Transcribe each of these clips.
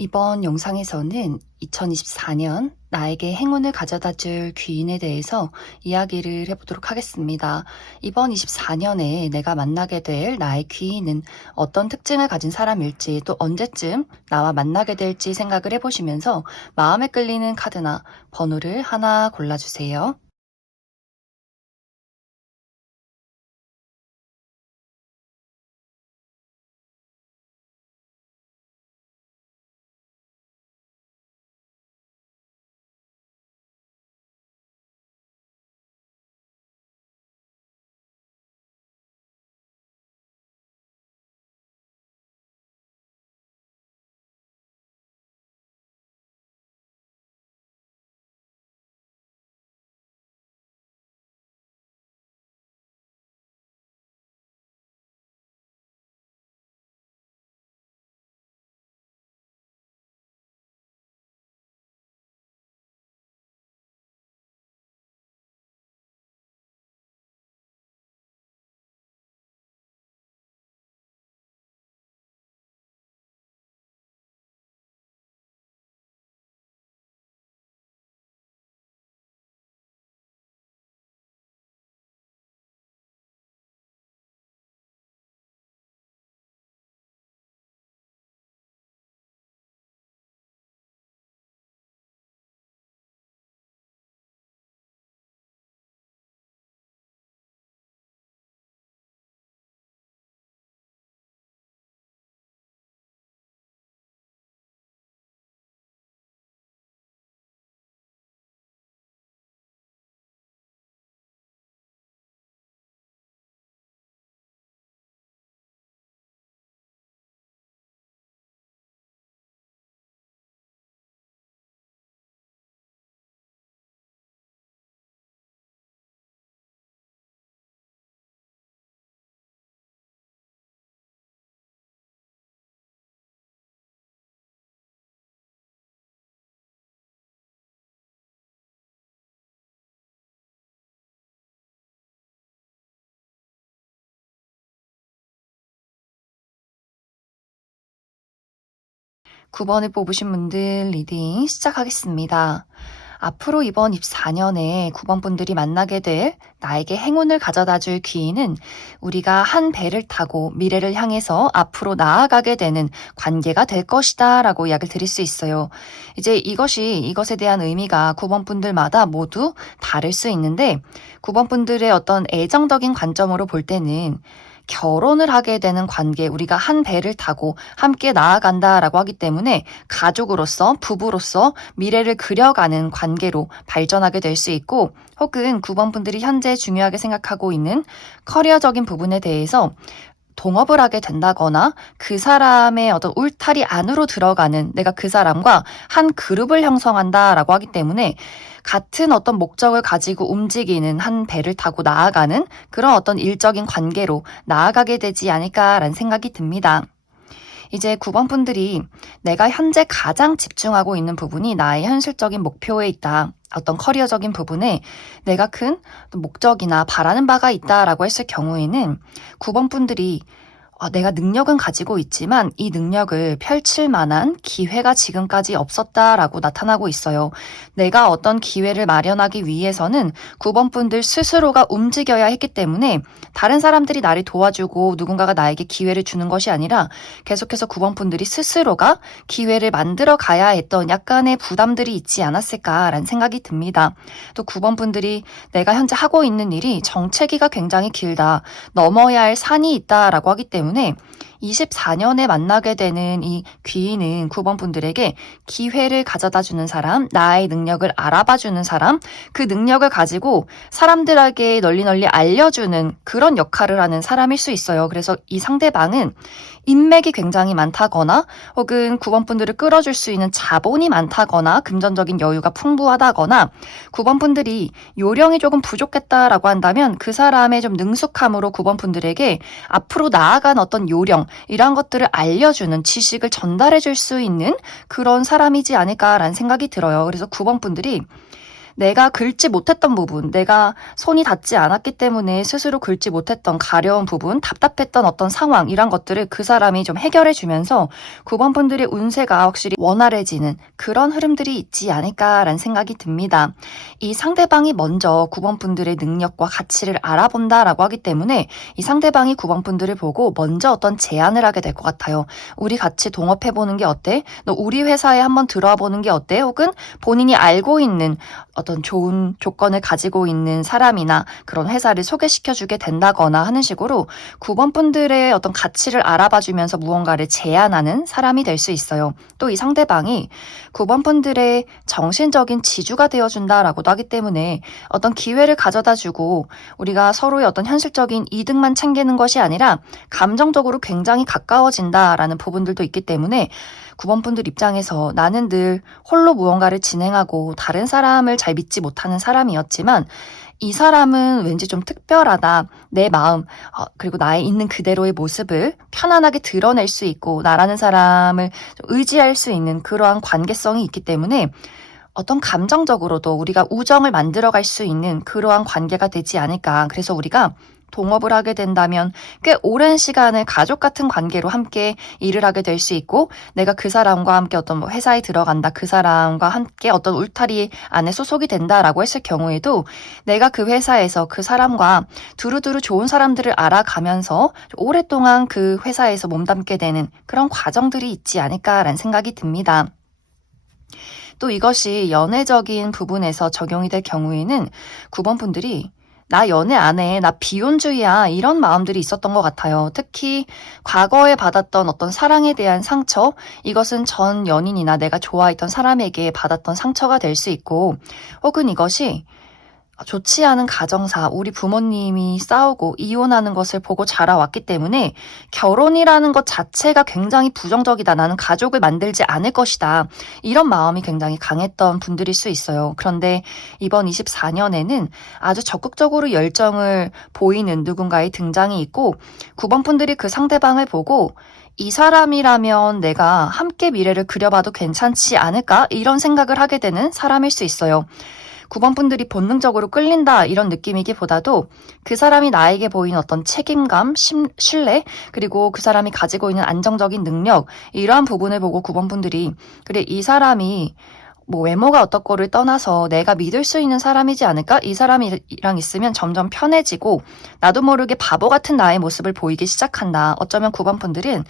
이번 영상에서는 2024년 나에게 행운을 가져다 줄 귀인에 대해서 이야기를 해보도록 하겠습니다. 이번 24년에 내가 만나게 될 나의 귀인은 어떤 특징을 가진 사람일지, 또 언제쯤 나와 만나게 될지 생각을 해보시면서 마음에 끌리는 카드나 번호를 하나 골라주세요. (9) 번을 뽑으신 분들 리딩 시작하겠습니다. 앞으로 이번 24년에 9번 분들이 만나게 될 나에게 행운을 가져다 줄 귀인은 우리가 한 배를 타고 미래를 향해서 앞으로 나아가게 되는 관계가 될 것이다 라고 이야기를 드릴 수 있어요. 이제 이것에 대한 의미가 9번 분들마다 모두 다를 수 있는데 9번 분들의 어떤 애정적인 관점으로 볼 때는 결혼을 하게 되는 관계, 우리가 한 배를 타고 함께 나아간다라고 하기 때문에 가족으로서, 부부로서 미래를 그려가는 관계로 발전하게 될 수 있고, 혹은 9번 분들이 현재 중요하게 생각하고 있는 커리어적인 부분에 대해서 동업을 하게 된다거나 그 사람의 어떤 울타리 안으로 들어가는, 내가 그 사람과 한 그룹을 형성한다라고 하기 때문에 같은 어떤 목적을 가지고 움직이는 한 배를 타고 나아가는 그런 어떤 일적인 관계로 나아가게 되지 않을까라는 생각이 듭니다. 이제 9번 분들이 내가 현재 가장 집중하고 있는 부분이 나의 현실적인 목표에 있다. 어떤 커리어적인 부분에 내가 큰 목적이나 바라는 바가 있다라고 했을 경우에는 9번 분들이 내가 능력은 가지고 있지만 이 능력을 펼칠 만한 기회가 지금까지 없었다라고 나타나고 있어요. 내가 어떤 기회를 마련하기 위해서는 9번 분들 스스로가 움직여야 했기 때문에 다른 사람들이 나를 도와주고 누군가가 나에게 기회를 주는 것이 아니라 계속해서 9번 분들이 스스로가 기회를 만들어 가야 했던 약간의 부담들이 있지 않았을까라는 생각이 듭니다. 또 9번 분들이 내가 현재 하고 있는 일이 정체기가 굉장히 길다. 넘어야 할 산이 있다라고 하기 때문에 24년에 만나게 되는 이 귀인은 9번 분들에게 기회를 가져다 주는 사람, 나의 능력을 알아봐 주는 사람, 그 능력을 가지고 사람들에게 널리 알려주는 그런 역할을 하는 사람일 수 있어요. 그래서 이 상대방은 인맥이 굉장히 많다거나 혹은 9번 분들을 끌어줄 수 있는 자본이 많다거나 금전적인 여유가 풍부하다거나 9번 분들이 요령이 조금 부족했다라고 한다면 그 사람의 좀 능숙함으로 9번 분들에게 앞으로 나아간 어떤 요령 이런 것들을 알려주는, 지식을 전달해 줄 수 있는 그런 사람이지 않을까라는 생각이 들어요. 그래서 9번 분들이 내가 긁지 못했던 부분, 내가 손이 닿지 않았기 때문에 스스로 긁지 못했던 가려운 부분, 답답했던 어떤 상황, 이런 것들을 그 사람이 좀 해결해 주면서 9번 분들의 운세가 확실히 원활해지는 그런 흐름들이 있지 않을까라는 생각이 듭니다. 이 상대방이 먼저 9번 분들의 능력과 가치를 알아본다라고 하기 때문에 이 상대방이 9번 분들을 보고 먼저 어떤 제안을 하게 될 것 같아요. 우리 같이 동업해보는 게 어때? 너 우리 회사에 한번 들어와 보는 게 어때? 혹은 본인이 알고 있는 어떤 좋은 조건을 가지고 있는 사람이나 그런 회사를 소개시켜주게 된다거나 하는 식으로 9번 분들의 어떤 가치를 알아봐주면서 무언가를 제안하는 사람이 될 수 있어요. 또 이 상대방이 9번 분들의 정신적인 지주가 되어준다라고도 하기 때문에 어떤 기회를 가져다주고 우리가 서로의 어떤 현실적인 이득만 챙기는 것이 아니라 감정적으로 굉장히 가까워진다라는 부분들도 있기 때문에 9번 분들 입장에서 나는 늘 홀로 무언가를 진행하고 다른 사람을 잘 믿지 못하는 사람이었지만 이 사람은 왠지 좀 특별하다. 내 마음, 그리고 나의 있는 그대로의 모습을 편안하게 드러낼 수 있고 나라는 사람을 좀 의지할 수 있는 그러한 관계성이 있기 때문에 어떤 감정적으로도 우리가 우정을 만들어갈 수 있는 그러한 관계가 되지 않을까. 그래서 우리가 동업을 하게 된다면 꽤 오랜 시간을 가족 같은 관계로 함께 일을 하게 될 수 있고 내가 그 사람과 함께 어떤 뭐 회사에 들어간다. 그 사람과 함께 어떤 울타리 안에 소속이 된다라고 했을 경우에도 내가 그 회사에서 그 사람과 두루두루 좋은 사람들을 알아가면서 오랫동안 그 회사에서 몸담게 되는 그런 과정들이 있지 않을까라는 생각이 듭니다. 또 이것이 연애적인 부분에서 적용이 될 경우에는 9번 분들이 나 연애 안 해, 나 비혼주의야 이런 마음들이 있었던 것 같아요. 특히 과거에 받았던 어떤 사랑에 대한 상처, 이것은 전 연인이나 내가 좋아했던 사람에게 받았던 상처가 될 수 있고 혹은 이것이 좋지 않은 가정사, 우리 부모님이 싸우고 이혼하는 것을 보고 자라왔기 때문에 결혼이라는 것 자체가 굉장히 부정적이다. 나는 가족을 만들지 않을 것이다. 이런 마음이 굉장히 강했던 분들일 수 있어요. 그런데 이번 24년에는 아주 적극적으로 열정을 보이는 누군가의 등장이 있고 9번 분들이 그 상대방을 보고 이 사람이라면 내가 함께 미래를 그려봐도 괜찮지 않을까? 이런 생각을 하게 되는 사람일 수 있어요. 9번 분들이 본능적으로 끌린다 이런 느낌이기보다도 그 사람이 나에게 보이는 어떤 책임감, 신뢰, 그리고 그 사람이 가지고 있는 안정적인 능력 이러한 부분을 보고 9번 분들이 그래 이 사람이 뭐 외모가 어떻고를 떠나서 내가 믿을 수 있는 사람이지 않을까? 이 사람이랑 있으면 점점 편해지고 나도 모르게 바보 같은 나의 모습을 보이기 시작한다. 어쩌면 9번 분들은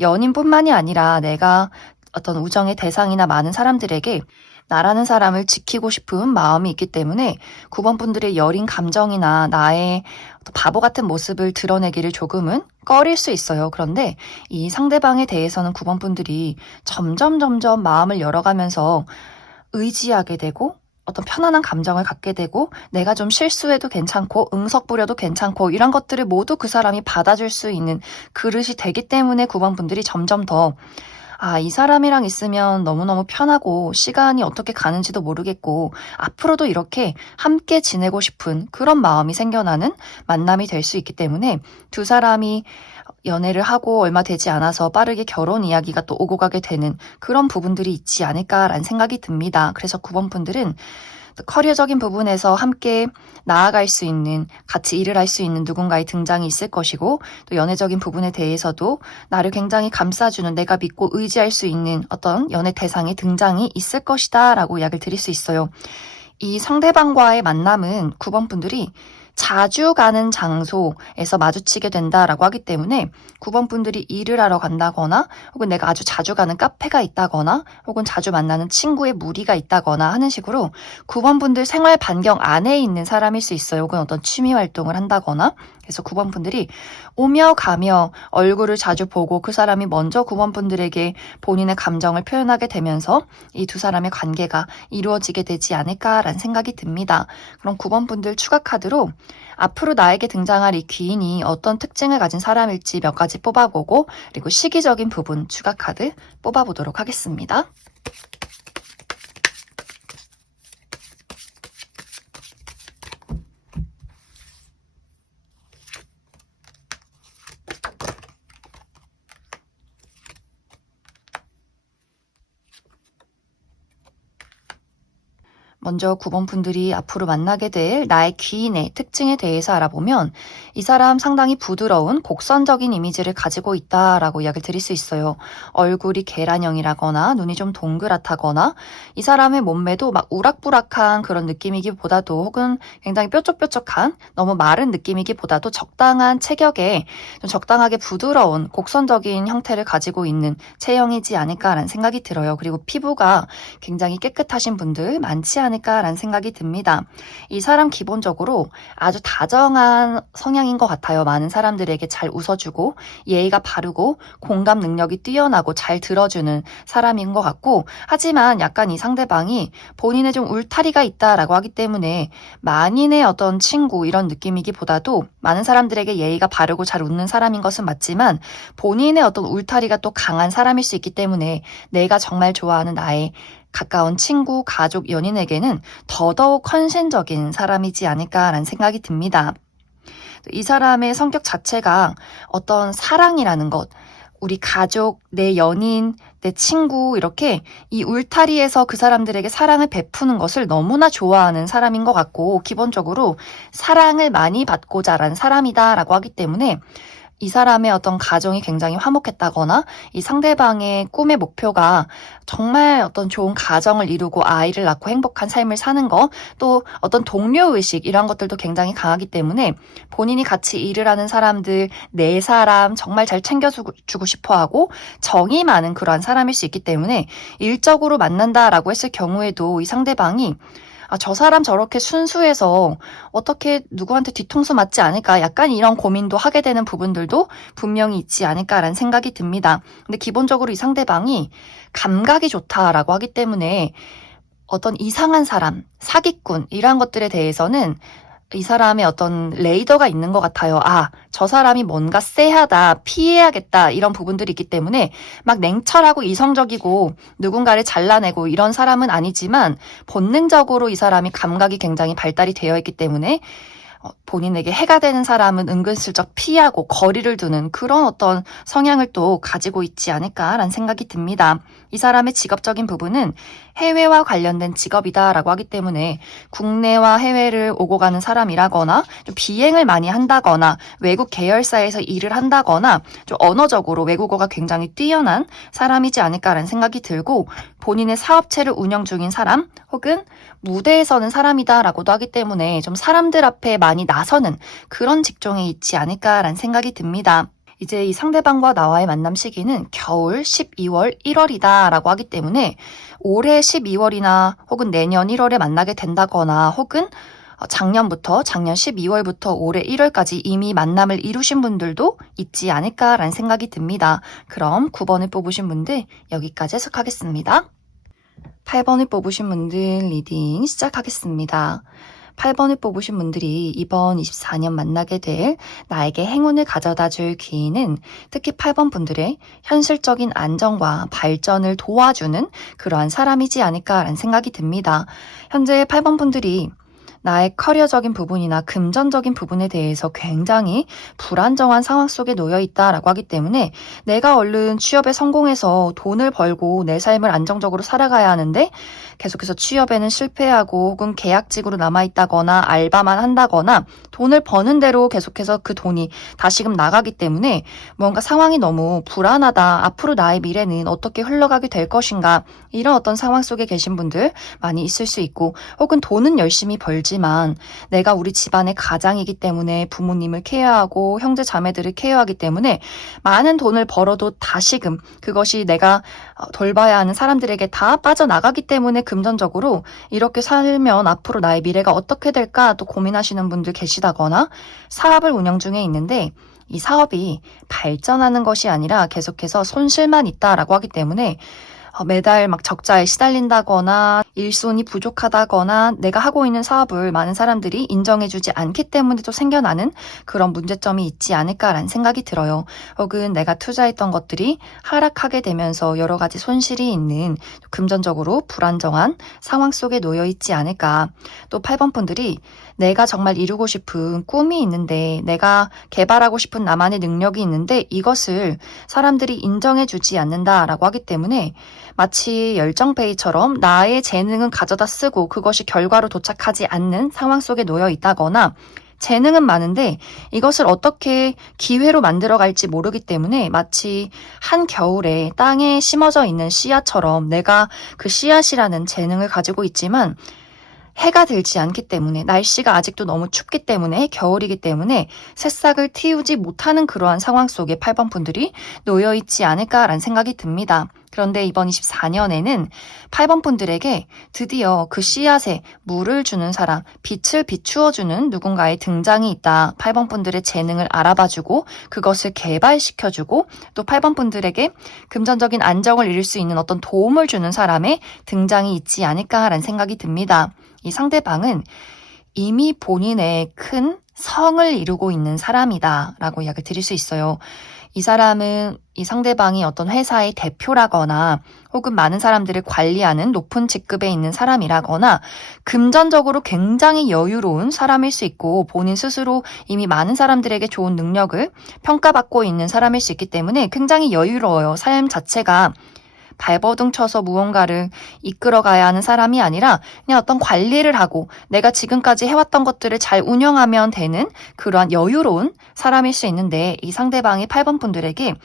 연인뿐만이 아니라 내가 어떤 우정의 대상이나 많은 사람들에게 나라는 사람을 지키고 싶은 마음이 있기 때문에 9번 분들의 여린 감정이나 나의 바보 같은 모습을 드러내기를 조금은 꺼릴 수 있어요. 그런데 이 상대방에 대해서는 9번 분들이 점점 마음을 열어가면서 의지하게 되고 어떤 편안한 감정을 갖게 되고 내가 좀 실수해도 괜찮고 응석 부려도 괜찮고 이런 것들을 모두 그 사람이 받아줄 수 있는 그릇이 되기 때문에 9번 분들이 점점 더 이 사람이랑 있으면 너무너무 편하고 시간이 어떻게 가는지도 모르겠고 앞으로도 이렇게 함께 지내고 싶은 그런 마음이 생겨나는 만남이 될 수 있기 때문에 두 사람이 연애를 하고 얼마 되지 않아서 빠르게 결혼 이야기가 또 오고 가게 되는 그런 부분들이 있지 않을까라는 생각이 듭니다. 그래서 9번 분들은 커리어적인 부분에서 함께 나아갈 수 있는, 같이 일을 할 수 있는 누군가의 등장이 있을 것이고 또 연애적인 부분에 대해서도 나를 굉장히 감싸주는 내가 믿고 의지할 수 있는 어떤 연애 대상의 등장이 있을 것이다 라고 이야기를 드릴 수 있어요. 이 상대방과의 만남은 9번 분들이 자주 가는 장소에서 마주치게 된다라고 하기 때문에 9번 분들이 일을 하러 간다거나 혹은 내가 아주 자주 가는 카페가 있다거나 혹은 자주 만나는 친구의 무리가 있다거나 하는 식으로 9번 분들 생활 반경 안에 있는 사람일 수 있어요. 혹은 어떤 취미 활동을 한다거나 그래서 9번 분들이 오며 가며 얼굴을 자주 보고 그 사람이 먼저 9번 분들에게 본인의 감정을 표현하게 되면서 이 두 사람의 관계가 이루어지게 되지 않을까라는 생각이 듭니다. 그럼 9번 분들 추가 카드로 앞으로 나에게 등장할 이 귀인이 어떤 특징을 가진 사람일지 몇 가지 뽑아보고 그리고 시기적인 부분 추가 카드 뽑아보도록 하겠습니다. 먼저 9번 분들이 앞으로 만나게 될 나의 귀인의 특징에 대해서 알아보면 이 사람 상당히 부드러운 곡선적인 이미지를 가지고 있다라고 이야기를 드릴 수 있어요. 얼굴이 계란형이라거나 눈이 좀 동그랗다거나 이 사람의 몸매도 막 우락부락한 그런 느낌이기보다도 혹은 굉장히 뾰족뾰족한 너무 마른 느낌이기보다도 적당한 체격에 좀 적당하게 부드러운 곡선적인 형태를 가지고 있는 체형이지 않을까라는 생각이 들어요. 그리고 피부가 굉장히 깨끗하신 분들 많지 않을까라는 생각이 듭니다. 이 사람 기본적으로 아주 다정한 성향인 것 같아요. 많은 사람들에게 잘 웃어주고 예의가 바르고 공감 능력이 뛰어나고 잘 들어주는 사람인 것 같고, 하지만 약간 이 상대방이 본인의 좀 울타리가 있다라고 하기 때문에 만인의 어떤 친구 이런 느낌이기보다도 많은 사람들에게 예의가 바르고 잘 웃는 사람인 것은 맞지만 본인의 어떤 울타리가 또 강한 사람일 수 있기 때문에 내가 정말 좋아하는 나의 가까운 친구, 가족, 연인에게는 더더욱 헌신적인 사람이지 않을까라는 생각이 듭니다. 이 사람의 성격 자체가 어떤 사랑이라는 것, 우리 가족, 내 연인, 내 친구 이렇게 이 울타리에서 그 사람들에게 사랑을 베푸는 것을 너무나 좋아하는 사람인 것 같고, 기본적으로 사랑을 많이 받고 자란 사람이다라고 하기 때문에 이 사람의 어떤 가정이 굉장히 화목했다거나 이 상대방의 꿈의 목표가 정말 어떤 좋은 가정을 이루고 아이를 낳고 행복한 삶을 사는 거, 또 어떤 동료의식 이런 것들도 굉장히 강하기 때문에 본인이 같이 일을 하는 사람들, 내 사람 정말 잘 챙겨주고 싶어하고 정이 많은 그러한 사람일 수 있기 때문에 일적으로 만난다라고 했을 경우에도 이 상대방이 저 사람 저렇게 순수해서 어떻게 누구한테 뒤통수 맞지 않을까? 약간 이런 고민도 하게 되는 부분들도 분명히 있지 않을까라는 생각이 듭니다. 근데 기본적으로 이 상대방이 감각이 좋다라고 하기 때문에 어떤 이상한 사람, 사기꾼 이러한 것들에 대해서는 이 사람의 어떤 레이더가 있는 것 같아요. 저 사람이 뭔가 쎄하다, 피해야겠다 이런 부분들이 있기 때문에 막 냉철하고 이성적이고 누군가를 잘라내고 이런 사람은 아니지만 본능적으로 이 사람이 감각이 굉장히 발달이 되어 있기 때문에 본인에게 해가 되는 사람은 은근슬쩍 피하고 거리를 두는 그런 어떤 성향을 또 가지고 있지 않을까라는 생각이 듭니다. 이 사람의 직업적인 부분은 해외와 관련된 직업이다라고 하기 때문에 국내와 해외를 오고 가는 사람이라거나 좀 비행을 많이 한다거나 외국 계열사에서 일을 한다거나 좀 언어적으로 외국어가 굉장히 뛰어난 사람이지 않을까라는 생각이 들고, 본인의 사업체를 운영 중인 사람 혹은 무대에 서는 사람이다라고도 하기 때문에 좀 사람들 앞에 많이 나서는 그런 직종에 있지 않을까라는 생각이 듭니다. 이제 이 상대방과 나와의 만남 시기는 겨울 12월, 1월이다 라고 하기 때문에 올해 12월이나 혹은 내년 1월에 만나게 된다거나 혹은 작년 12월부터 올해 1월까지 이미 만남을 이루신 분들도 있지 않을까라는 생각이 듭니다. 그럼 9번을 뽑으신 분들 여기까지 해석하겠습니다. 8번을 뽑으신 분들 리딩 시작하겠습니다. 8번을 뽑으신 분들이 이번 24년 만나게 될 나에게 행운을 가져다 줄 귀인은 특히 8번 분들의 현실적인 안정과 발전을 도와주는 그러한 사람이지 않을까라는 생각이 듭니다. 현재 8번 분들이 나의 커리어적인 부분이나 금전적인 부분에 대해서 굉장히 불안정한 상황 속에 놓여 있다라고 하기 때문에 내가 얼른 취업에 성공해서 돈을 벌고 내 삶을 안정적으로 살아가야 하는데 계속해서 취업에는 실패하고 혹은 계약직으로 남아있다거나 알바만 한다거나 돈을 버는 대로 계속해서 그 돈이 다시금 나가기 때문에 뭔가 상황이 너무 불안하다. 앞으로 나의 미래는 어떻게 흘러가게 될 것인가. 이런 어떤 상황 속에 계신 분들 많이 있을 수 있고, 혹은 돈은 열심히 벌지만 내가 우리 집안의 가장이기 때문에 부모님을 케어하고 형제 자매들을 케어하기 때문에 많은 돈을 벌어도 다시금 그것이 내가 돌봐야 하는 사람들에게 다 빠져나가기 때문에 금전적으로 이렇게 살면 앞으로 나의 미래가 어떻게 될까 또 고민하시는 분들 계시다거나, 사업을 운영 중에 있는데 이 사업이 발전하는 것이 아니라 계속해서 손실만 있다라고 하기 때문에 매달 막 적자에 시달린다거나 일손이 부족하다거나 내가 하고 있는 사업을 많은 사람들이 인정해주지 않기 때문에 또 생겨나는 그런 문제점이 있지 않을까라는 생각이 들어요. 혹은 내가 투자했던 것들이 하락하게 되면서 여러 가지 손실이 있는 금전적으로 불안정한 상황 속에 놓여 있지 않을까. 또 8번 분들이 내가 정말 이루고 싶은 꿈이 있는데, 내가 개발하고 싶은 나만의 능력이 있는데 이것을 사람들이 인정해주지 않는다라고 하기 때문에 마치 열정페이처럼 나의 재능은 가져다 쓰고 그것이 결과로 도착하지 않는 상황 속에 놓여 있다거나 재능은 많은데 이것을 어떻게 기회로 만들어갈지 모르기 때문에 마치 한겨울에 땅에 심어져 있는 씨앗처럼 내가 그 씨앗이라는 재능을 가지고 있지만 해가 들지 않기 때문에 날씨가 아직도 너무 춥기 때문에 겨울이기 때문에 새싹을 틔우지 못하는 그러한 상황 속에 8번 분들이 놓여 있지 않을까라는 생각이 듭니다. 그런데 이번 24년에는 8번 분들에게 드디어 그 씨앗에 물을 주는 사람, 빛을 비추어주는 누군가의 등장이 있다. 8번 분들의 재능을 알아봐주고 그것을 개발시켜주고 또 8번 분들에게 금전적인 안정을 이룰 수 있는 어떤 도움을 주는 사람의 등장이 있지 않을까라는 생각이 듭니다. 이 상대방은 이미 본인의 큰 성을 이루고 있는 사람이다 라고 이야기를 드릴 수 있어요. 이 사람은 이 상대방이 어떤 회사의 대표라거나 혹은 많은 사람들을 관리하는 높은 직급에 있는 사람이라거나 금전적으로 굉장히 여유로운 사람일 수 있고 본인 스스로 이미 많은 사람들에게 좋은 능력을 평가받고 있는 사람일 수 있기 때문에 굉장히 여유로워요. 삶 자체가 발버둥 쳐서 무언가를 이끌어가야 하는 사람이 아니라 그냥 어떤 관리를 하고 내가 지금까지 해왔던 것들을 잘 운영하면 되는 그러한 여유로운 사람일 수 있는데 이 상대방이 8번 분들에게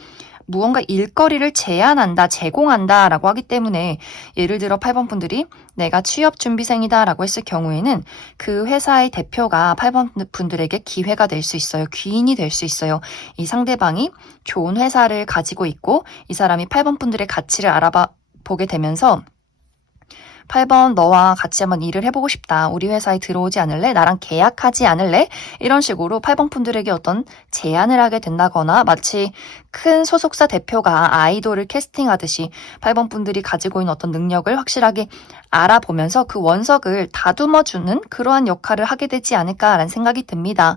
무언가 일거리를 제공한다 라고 하기 때문에 예를 들어 8번 분들이 내가 취업준비생이다 라고 했을 경우에는 그 회사의 대표가 8번 분들에게 기회가 될 수 있어요. 귀인이 될 수 있어요. 이 상대방이 좋은 회사를 가지고 있고 이 사람이 8번 분들의 가치를 알아보게 되면서 8번 너와 같이 한번 일을 해보고 싶다. 우리 회사에 들어오지 않을래? 나랑 계약하지 않을래? 이런 식으로 8번 분들에게 어떤 제안을 하게 된다거나 마치 큰 소속사 대표가 아이돌을 캐스팅하듯이 8번 분들이 가지고 있는 어떤 능력을 확실하게 알아보면서 그 원석을 다듬어주는 그러한 역할을 하게 되지 않을까라는 생각이 듭니다.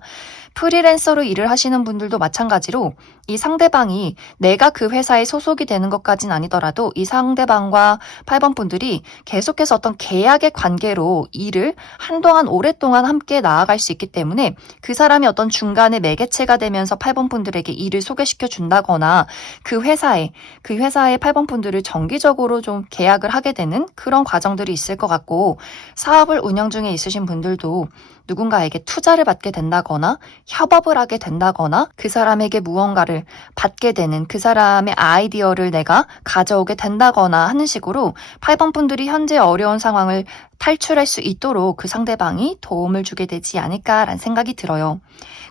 프리랜서로 일을 하시는 분들도 마찬가지로 이 상대방이 내가 그 회사에 소속이 되는 것까진 아니더라도 이 상대방과 8번 분들이 계속해서 어떤 계약의 관계로 일을 한동안 오랫동안 함께 나아갈 수 있기 때문에 그 사람이 어떤 중간에 매개체가 되면서 8번 분들에게 일을 소개시켜 준다거나 그 회사에 8번 분들을 정기적으로 좀 계약을 하게 되는 그런 과정들이 있을 것 같고 사업을 운영 중에 있으신 분들도 누군가에게 투자를 받게 된다거나 협업을 하게 된다거나 그 사람에게 무언가를 받게 되는 그 사람의 아이디어를 내가 가져오게 된다거나 하는 식으로 8번 분들이 현재 어려운 상황을 탈출할 수 있도록 그 상대방이 도움을 주게 되지 않을까라는 생각이 들어요.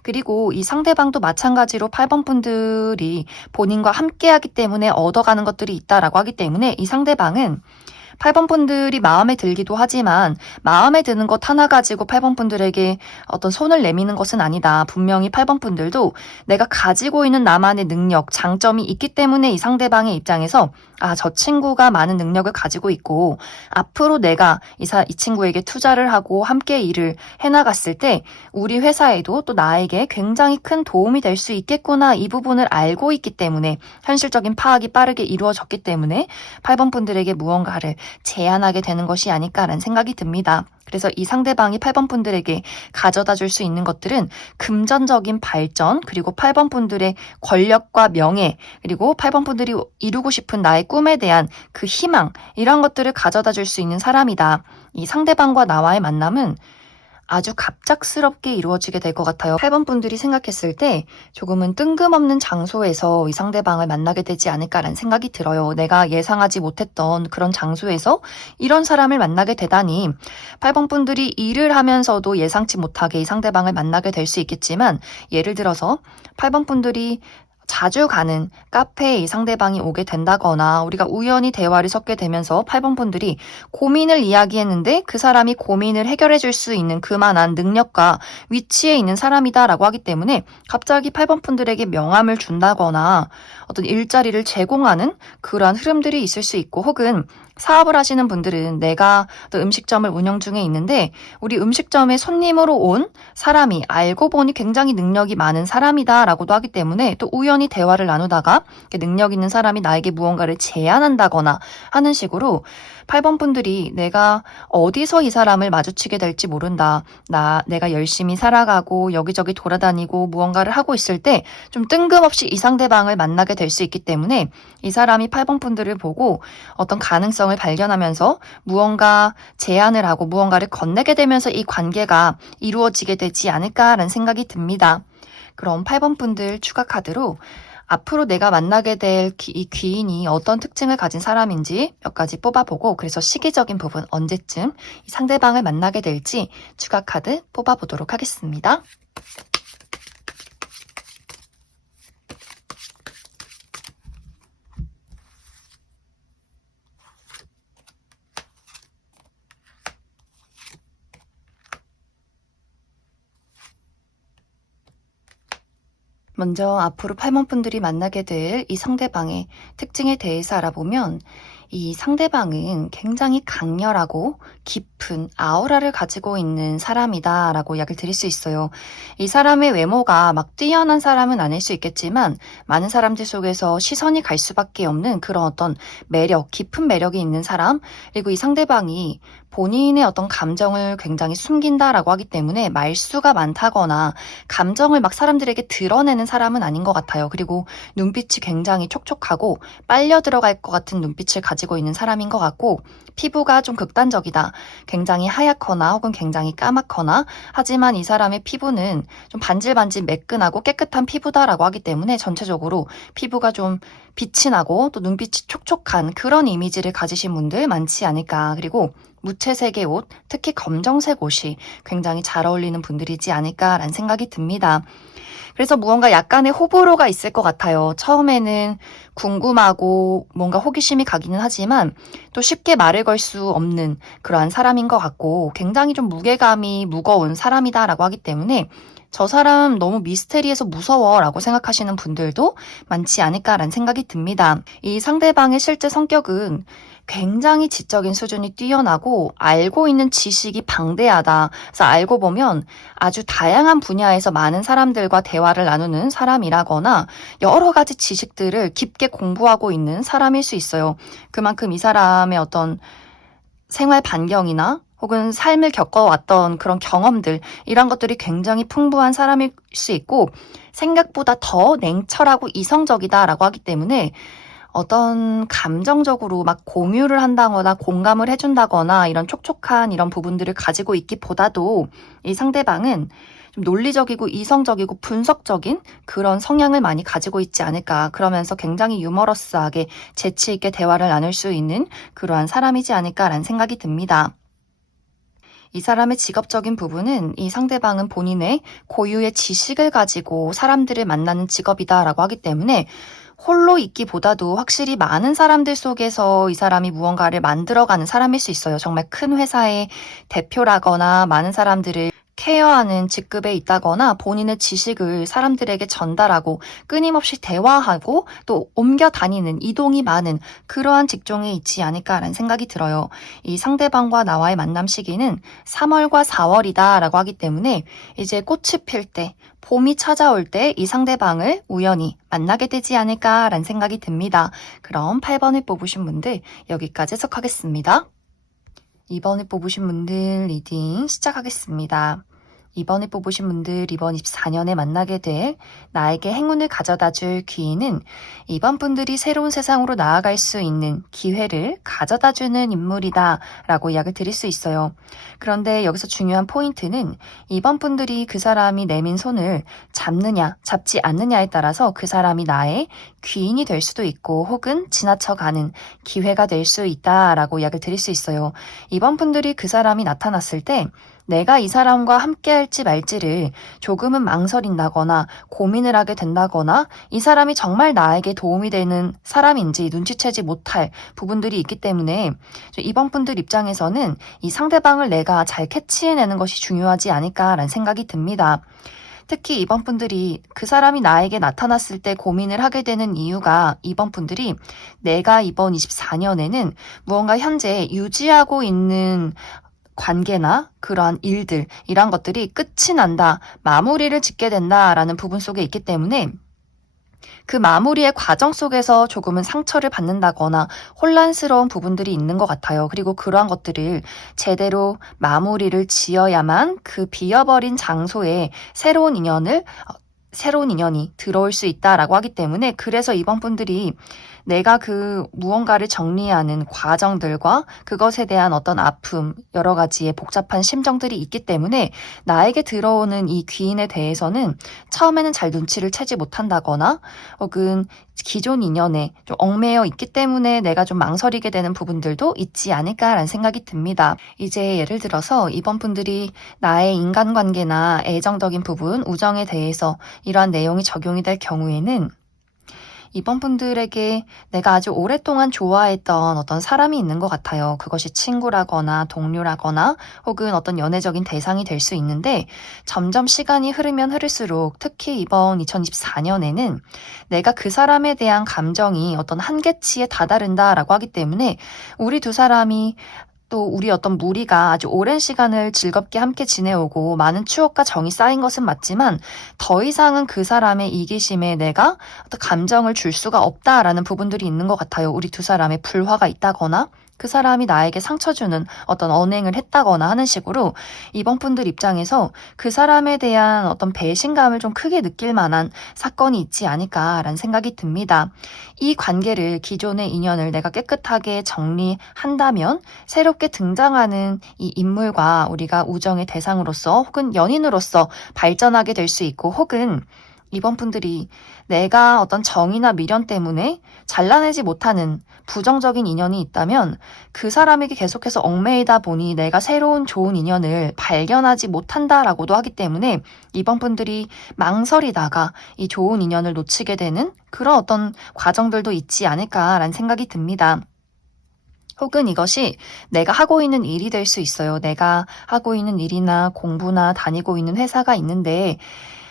그리고 이 상대방도 마찬가지로 8번 분들이 본인과 함께하기 때문에 얻어가는 것들이 있다라고 하기 때문에 이 상대방은 8번 분들이 마음에 들기도 하지만 마음에 드는 것 하나 가지고 8번 분들에게 어떤 손을 내미는 것은 아니다. 분명히 8번 분들도 내가 가지고 있는 나만의 능력, 장점이 있기 때문에 이 상대방의 입장에서 저 친구가 많은 능력을 가지고 있고 앞으로 내가 이 친구에게 투자를 하고 함께 일을 해나갔을 때 우리 회사에도 또 나에게 굉장히 큰 도움이 될 수 있겠구나 이 부분을 알고 있기 때문에 현실적인 파악이 빠르게 이루어졌기 때문에 8번 분들에게 무언가를 제안하게 되는 것이 아닐까라는 생각이 듭니다. 그래서 이 상대방이 8번 분들에게 가져다 줄 수 있는 것들은 금전적인 발전, 그리고 8번 분들의 권력과 명예, 그리고 8번 분들이 이루고 싶은 나의 꿈에 대한 그 희망, 이런 것들을 가져다 줄 수 있는 사람이다. 이 상대방과 나와의 만남은 아주 갑작스럽게 이루어지게 될 것 같아요. 8번 분들이 생각했을 때 조금은 뜬금없는 장소에서 이 상대방을 만나게 되지 않을까라는 생각이 들어요. 내가 예상하지 못했던 그런 장소에서 이런 사람을 만나게 되다니 8번 분들이 일을 하면서도 예상치 못하게 이 상대방을 만나게 될 수 있겠지만 예를 들어서 8번 분들이 자주 가는 카페에 이 상대방이 오게 된다거나 우리가 우연히 대화를 섞게 되면서 8번 분들이 고민을 이야기했는데 그 사람이 고민을 해결해 줄 수 있는 그만한 능력과 위치에 있는 사람이다라고 하기 때문에 갑자기 8번 분들에게 명함을 준다거나 어떤 일자리를 제공하는 그러한 흐름들이 있을 수 있고 혹은 사업을 하시는 분들은 내가 또 음식점을 운영 중에 있는데 우리 음식점에 손님으로 온 사람이 알고 보니 굉장히 능력이 많은 사람이다라고도 하기 때문에 또 우연히 우연히 대화를 나누다가 능력 있는 사람이 나에게 무언가를 제안한다거나 하는 식으로 8번 분들이 내가 어디서 이 사람을 마주치게 될지 모른다. 내가 열심히 살아가고 여기저기 돌아다니고 무언가를 하고 있을 때 좀 뜬금없이 이 상대방을 만나게 될 수 있기 때문에 이 사람이 8번 분들을 보고 어떤 가능성을 발견하면서 무언가 제안을 하고 무언가를 건네게 되면서 이 관계가 이루어지게 되지 않을까라는 생각이 듭니다. 그럼 8번 분들 추가 카드로 앞으로 내가 만나게 될 이 귀인이 어떤 특징을 가진 사람인지 몇 가지 뽑아보고 그래서 시기적인 부분 언제쯤 이 상대방을 만나게 될지 추가 카드 뽑아보도록 하겠습니다. 먼저 앞으로 8번 분들이 만나게 될 이 상대방의 특징에 대해서 알아보면 이 상대방은 굉장히 강렬하고 깊은 아우라를 가지고 있는 사람이다라고 이야기를 드릴 수 있어요. 이 사람의 외모가 막 뛰어난 사람은 아닐 수 있겠지만 많은 사람들 속에서 시선이 갈 수밖에 없는 그런 어떤 매력, 깊은 매력이 있는 사람, 그리고 이 상대방이 본인의 어떤 감정을 굉장히 숨긴다라고 하기 때문에 말수가 많다거나 감정을 막 사람들에게 드러내는 사람은 아닌 것 같아요. 그리고 눈빛이 굉장히 촉촉하고 빨려 들어갈 것 같은 눈빛을 가지고 있는 사람인 것 같고 피부가 좀 극단적이다. 굉장히 하얗거나 혹은 굉장히 까맣거나 하지만 이 사람의 피부는 좀 반질반질 매끈하고 깨끗한 피부다라고 하기 때문에 전체적으로 피부가 좀 빛이 나고 또 눈빛이 촉촉한 그런 이미지를 가지신 분들 많지 않을까. 그리고 무채색의 옷, 특히 검정색 옷이 굉장히 잘 어울리는 분들이지 않을까라는 생각이 듭니다. 그래서 무언가 약간의 호불호가 있을 것 같아요. 처음에는 궁금하고 뭔가 호기심이 가기는 하지만 또 쉽게 말을 걸 수 없는 그러한 사람인 것 같고 굉장히 좀 무게감이 무거운 사람이다라고 하기 때문에 저 사람 너무 미스테리해서 무서워라고 생각하시는 분들도 많지 않을까라는 생각이 듭니다. 이 상대방의 실제 성격은 굉장히 지적인 수준이 뛰어나고 알고 있는 지식이 방대하다. 그래서 알고 보면 아주 다양한 분야에서 많은 사람들과 대화를 나누는 사람이라거나 여러 가지 지식들을 깊게 공부하고 있는 사람일 수 있어요. 그만큼 이 사람의 어떤 생활 반경이나 혹은 삶을 겪어왔던 그런 경험들 이런 것들이 굉장히 풍부한 사람일 수 있고 생각보다 더 냉철하고 이성적이다라고 하기 때문에 어떤 감정적으로 막 공유를 한다거나 공감을 해준다거나 이런 촉촉한 이런 부분들을 가지고 있기보다도 이 상대방은 좀 논리적이고 이성적이고 분석적인 그런 성향을 많이 가지고 있지 않을까. 그러면서 굉장히 유머러스하게 재치 있게 대화를 나눌 수 있는 그러한 사람이지 않을까라는 생각이 듭니다. 이 사람의 직업적인 부분은 이 상대방은 본인의 고유의 지식을 가지고 사람들을 만나는 직업이다라고 하기 때문에 홀로 있기보다도 확실히 많은 사람들 속에서 이 사람이 무언가를 만들어가는 사람일 수 있어요. 정말 큰 회사의 대표라거나 많은 사람들을 케어하는 직급에 있다거나 본인의 지식을 사람들에게 전달하고 끊임없이 대화하고 또 옮겨 다니는 이동이 많은 그러한 직종에 있지 않을까라는 생각이 들어요. 이 상대방과 나와의 만남 시기는 3월과 4월이다 라고 하기 때문에 이제 꽃이 필 때, 봄이 찾아올 때 이 상대방을 우연히 만나게 되지 않을까라는 생각이 듭니다. 그럼 8번을 뽑으신 분들 여기까지 해석하겠습니다. 2번을 뽑으신 분들 리딩 시작하겠습니다. 2번을 뽑으신 분들 이번 24년에 만나게 될 나에게 행운을 가져다 줄 귀인은 이번 분들이 새로운 세상으로 나아갈 수 있는 기회를 가져다 주는 인물이다 라고 이야기를 드릴 수 있어요. 그런데 여기서 중요한 포인트는 이번 분들이 그 사람이 내민 손을 잡느냐 잡지 않느냐에 따라서 그 사람이 나의 귀인이 될 수도 있고 혹은 지나쳐가는 기회가 될 수 있다라고 이야기를 드릴 수 있어요. 이번 분들이 그 사람이 나타났을 때 내가 이 사람과 함께 할지 말지를 조금은 망설인다거나 고민을 하게 된다거나 이 사람이 정말 나에게 도움이 되는 사람인지 눈치채지 못할 부분들이 있기 때문에 이번 분들 입장에서는 이 상대방을 내가 잘 캐치해내는 것이 중요하지 않을까라는 생각이 듭니다. 특히 이번 분들이 그 사람이 나에게 나타났을 때 고민을 하게 되는 이유가 이번 분들이 내가 이번 24년에는 무언가 현재 유지하고 있는 관계나 그러한 일들, 이런 것들이 끝이 난다, 마무리를 짓게 된다라는 부분 속에 있기 때문에 그 마무리의 과정 속에서 조금은 상처를 받는다거나 혼란스러운 부분들이 있는 것 같아요. 그리고 그러한 것들을 제대로 마무리를 지어야만 그 비어버린 장소에 새로운 인연이 들어올 수 있다라고 하기 때문에, 그래서 이번 분들이 내가 그 무언가를 정리하는 과정들과 그것에 대한 어떤 아픔, 여러 가지의 복잡한 심정들이 있기 때문에 나에게 들어오는 이 귀인에 대해서는 처음에는 잘 눈치를 채지 못한다거나, 혹은 기존 인연에 좀 얽매여 있기 때문에 내가 좀 망설이게 되는 부분들도 있지 않을까라는 생각이 듭니다. 이제 예를 들어서 이번 분들이 나의 인간관계나 애정적인 부분, 우정에 대해서 이러한 내용이 적용이 될 경우에는, 이번 분들에게 내가 아주 오랫동안 좋아했던 어떤 사람이 있는 것 같아요. 그것이 친구라거나 동료라거나 혹은 어떤 연애적인 대상이 될 수 있는데, 점점 시간이 흐르면 흐를수록 특히 이번 2024년에는 내가 그 사람에 대한 감정이 어떤 한계치에 다다른다라고 하기 때문에, 우리 두 사람이 또 우리 어떤 무리가 아주 오랜 시간을 즐겁게 함께 지내오고 많은 추억과 정이 쌓인 것은 맞지만, 더 이상은 그 사람의 이기심에 내가 어떤 감정을 줄 수가 없다라는 부분들이 있는 것 같아요. 우리 두 사람의 불화가 있다거나 그 사람이 나에게 상처 주는 어떤 언행을 했다거나 하는 식으로, 이번 분들 입장에서 그 사람에 대한 어떤 배신감을 좀 크게 느낄 만한 사건이 있지 않을까라는 생각이 듭니다. 이 관계를, 기존의 인연을 내가 깨끗하게 정리한다면 새롭게 등장하는 이 인물과 우리가 우정의 대상으로서 혹은 연인으로서 발전하게 될 수 있고, 혹은 이번 분들이 내가 어떤 정이나 미련 때문에 잘라내지 못하는 부정적인 인연이 있다면, 그 사람에게 계속해서 얽매이다 보니 내가 새로운 좋은 인연을 발견하지 못한다라고도 하기 때문에, 이번 분들이 망설이다가 이 좋은 인연을 놓치게 되는 그런 어떤 과정들도 있지 않을까라는 생각이 듭니다. 혹은 이것이 내가 하고 있는 일이 될 수 있어요. 내가 하고 있는 일이나 공부나 다니고 있는 회사가 있는데,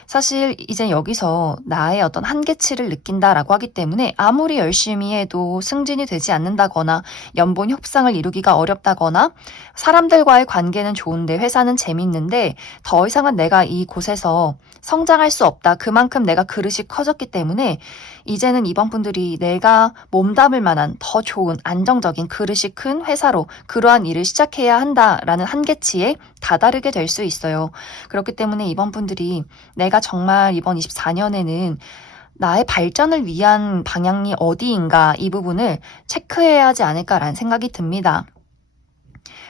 사실 이제 여기서 나의 어떤 한계치를 느낀다라고 하기 때문에 아무리 열심히 해도 승진이 되지 않는다거나, 연봉 협상을 이루기가 어렵다거나, 사람들과의 관계는 좋은데 회사는 재밌는데 더 이상은 내가 이곳에서 성장할 수 없다. 그만큼 내가 그릇이 커졌기 때문에 이제는 이번 분들이 내가 몸담을 만한 더 좋은 안정적인 그릇이 큰 회사로 그러한 일을 시작해야 한다라는 한계치에 다다르게 될 수 있어요. 그렇기 때문에 이번 분들이 내가 정말 이번 24년에는 나의 발전을 위한 방향이 어디인가, 이 부분을 체크해야 하지 않을까라는 생각이 듭니다.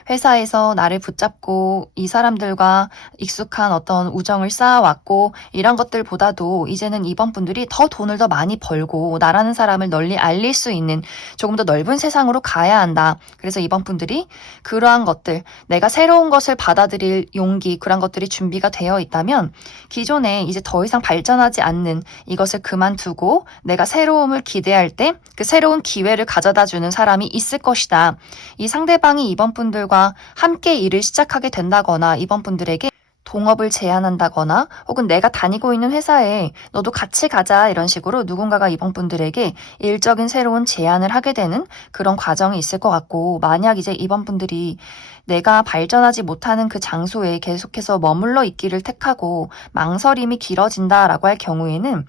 회사에서 나를 붙잡고 이 사람들과 익숙한 어떤 우정을 쌓아왔고, 이런 것들보다도 이제는 이번 분들이 더 돈을 더 많이 벌고 나라는 사람을 널리 알릴 수 있는 조금 더 넓은 세상으로 가야 한다. 그래서 이번 분들이 그러한 것들, 내가 새로운 것을 받아들일 용기, 그런 것들이 준비가 되어 있다면, 기존에 이제 더 이상 발전하지 않는 이것을 그만두고 내가 새로움을 기대할 때 그 새로운 기회를 가져다 주는 사람이 있을 것이다. 이 상대방이 이번 분들과 함께 일을 시작하게 된다거나, 이번 분들에게 동업을 제안한다거나, 혹은 내가 다니고 있는 회사에 너도 같이 가자, 이런 식으로 누군가가 이번 분들에게 일적인 새로운 제안을 하게 되는 그런 과정이 있을 것 같고, 만약 이제 이번 분들이 내가 발전하지 못하는 그 장소에 계속해서 머물러 있기를 택하고 망설임이 길어진다라고 할 경우에는,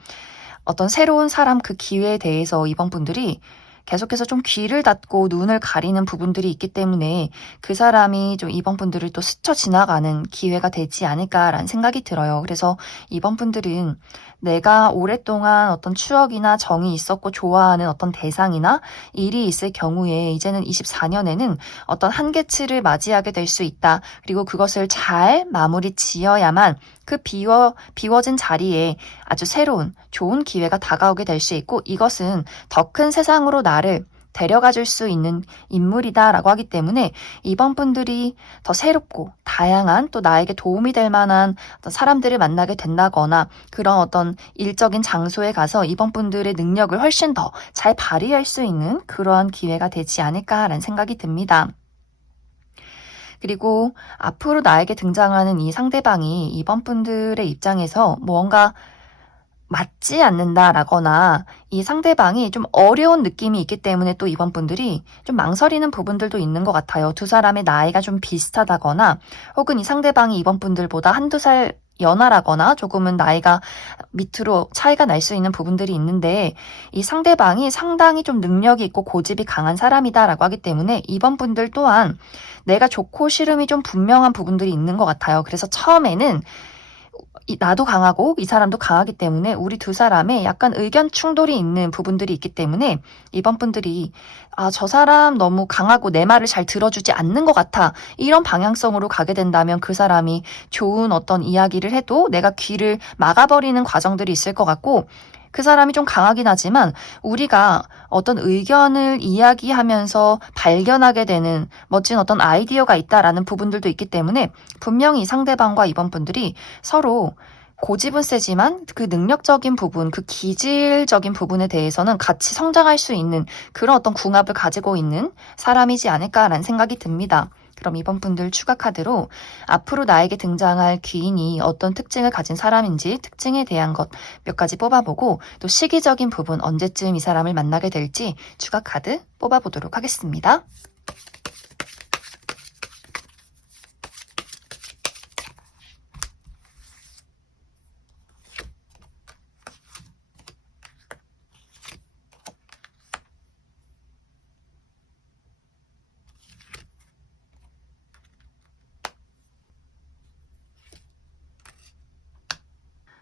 어떤 새로운 사람, 그 기회에 대해서 이번 분들이 계속해서 좀 귀를 닫고 눈을 가리는 부분들이 있기 때문에, 그 사람이 좀 이번 분들을 또 스쳐 지나가는 기회가 되지 않을까라는 생각이 들어요. 그래서 이번 분들은 내가 오랫동안 어떤 추억이나 정이 있었고 좋아하는 어떤 대상이나 일이 있을 경우에, 이제는 24년에는 어떤 한계치를 맞이하게 될 수 있다. 그리고 그것을 잘 마무리 지어야만 그 비워진 자리에 아주 새로운 좋은 기회가 다가오게 될 수 있고, 이것은 더 큰 세상으로 나를 데려가 줄 수 있는 인물이다라고 하기 때문에, 이번 분들이 더 새롭고 다양한, 또 나에게 도움이 될 만한 어떤 사람들을 만나게 된다거나, 그런 어떤 일적인 장소에 가서 이번 분들의 능력을 훨씬 더 잘 발휘할 수 있는 그러한 기회가 되지 않을까라는 생각이 듭니다. 그리고 앞으로 나에게 등장하는 이 상대방이 이번 분들의 입장에서 뭔가 맞지 않는다라거나, 이 상대방이 좀 어려운 느낌이 있기 때문에 또 이번 분들이 좀 망설이는 부분들도 있는 것 같아요. 두 사람의 나이가 좀 비슷하다거나, 혹은 이 상대방이 이번 분들보다 한두 살 연하라거나 조금은 나이가 밑으로 차이가 날 수 있는 부분들이 있는데 이 상대방이 상당히 좀 능력이 있고 고집이 강한 사람이다라고 하기 때문에 이번 분들 또한 내가 좋고 싫음이 좀 분명한 부분들이 있는 것 같아요. 그래서 처음에는 나도 강하고 이 사람도 강하기 때문에 우리 두 사람의 약간 의견 충돌이 있는 부분들이 있기 때문에 이번 분들이 저 사람 너무 강하고 내 말을 잘 들어주지 않는 것 같아. 이런 방향성으로 가게 된다면 그 사람이 좋은 어떤 이야기를 해도 내가 귀를 막아버리는 과정들이 있을 것 같고 그 사람이 좀 강하긴 하지만 우리가 어떤 의견을 이야기하면서 발견하게 되는 멋진 어떤 아이디어가 있다라는 부분들도 있기 때문에 분명히 상대방과 이번 분들이 서로 고집은 세지만 그 능력적인 부분, 그 기질적인 부분에 대해서는 같이 성장할 수 있는 그런 어떤 궁합을 가지고 있는 사람이지 않을까라는 생각이 듭니다. 그럼 이번 분들 추가 카드로 앞으로 나에게 등장할 귀인이 어떤 특징을 가진 사람인지 특징에 대한 것 몇 가지 뽑아보고 또 시기적인 부분 언제쯤 이 사람을 만나게 될지 추가 카드 뽑아보도록 하겠습니다.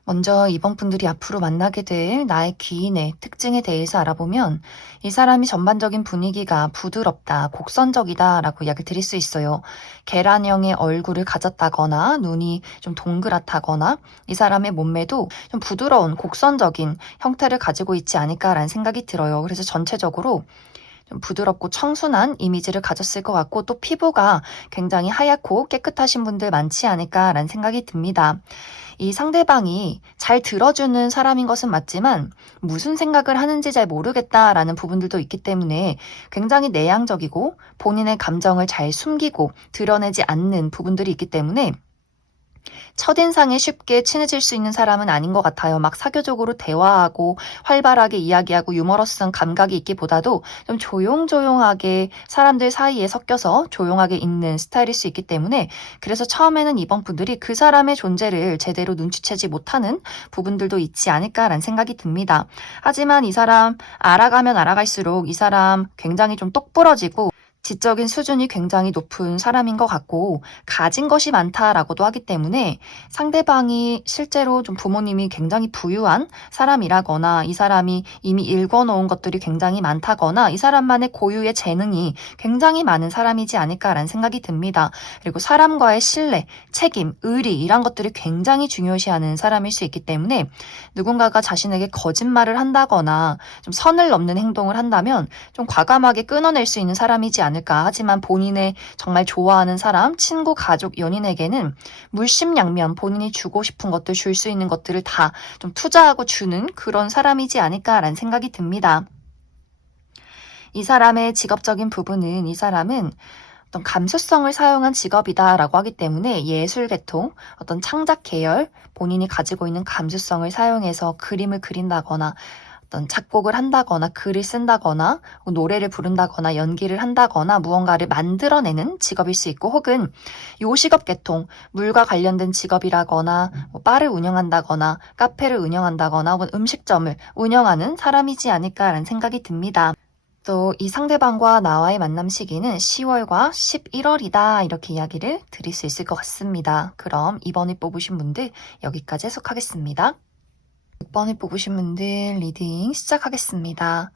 먼저 이번 분들이 앞으로 만나게 될 나의 귀인의 특징에 대해서 알아보면 이 사람이 전반적인 분위기가 부드럽다, 곡선적이다 라고 이야기 드릴 수 있어요. 계란형의 얼굴을 가졌다거나 눈이 좀 동그랗다거나 이 사람의 몸매도 좀 부드러운 곡선적인 형태를 가지고 있지 않을까라는 생각이 들어요. 그래서 전체적으로 좀 부드럽고 청순한 이미지를 가졌을 것 같고 또 피부가 굉장히 하얗고 깨끗하신 분들 많지 않을까라는 생각이 듭니다. 이 상대방이 잘 들어주는 사람인 것은 맞지만 무슨 생각을 하는지 잘 모르겠다라는 부분들도 있기 때문에 굉장히 내향적이고 본인의 감정을 잘 숨기고 드러내지 않는 부분들이 있기 때문에 첫인상에 쉽게 친해질 수 있는 사람은 아닌 것 같아요. 막 사교적으로 대화하고 활발하게 이야기하고 유머러스한 감각이 있기보다도 좀 조용조용하게 사람들 사이에 섞여서 조용하게 있는 스타일일 수 있기 때문에 그래서 처음에는 이번 분들이 그 사람의 존재를 제대로 눈치채지 못하는 부분들도 있지 않을까라는 생각이 듭니다. 하지만 이 사람 알아가면 알아갈수록 이 사람 굉장히 좀 똑부러지고 지적인 수준이 굉장히 높은 사람인 것 같고 가진 것이 많다라고도 하기 때문에 상대방이 실제로 좀 부모님이 굉장히 부유한 사람이라거나 이 사람이 이미 읽어놓은 것들이 굉장히 많다거나 이 사람만의 고유의 재능이 굉장히 많은 사람이지 않을까라는 생각이 듭니다. 그리고 사람과의 신뢰, 책임, 의리 이런 것들을 굉장히 중요시하는 사람일 수 있기 때문에 누군가가 자신에게 거짓말을 한다거나 좀 선을 넘는 행동을 한다면 좀 과감하게 끊어낼 수 있는 사람이지 않을까. 하지만 본인의 정말 좋아하는 사람, 친구, 가족, 연인에게는 물심양면 본인이 주고 싶은 것들, 줄 수 있는 것들을 다 좀 투자하고 주는 그런 사람이지 않을까라는 생각이 듭니다. 이 사람의 직업적인 부분은 이 사람은 어떤 감수성을 사용한 직업이다라고 하기 때문에 예술 계통, 어떤 창작 계열, 본인이 가지고 있는 감수성을 사용해서 그림을 그린다거나 어떤 작곡을 한다거나 글을 쓴다거나 노래를 부른다거나 연기를 한다거나 무언가를 만들어내는 직업일 수 있고 혹은 요식업 계통, 물과 관련된 직업이라거나 바를 운영한다거나 카페를 운영한다거나 혹은 음식점을 운영하는 사람이지 않을까라는 생각이 듭니다. 또 이 상대방과 나와의 만남 시기는 10월과 11월이다 이렇게 이야기를 드릴 수 있을 것 같습니다. 그럼 이번에 뽑으신 분들 여기까지 해석하겠습니다. 6번을 뽑으신 분들 리딩 시작하겠습니다.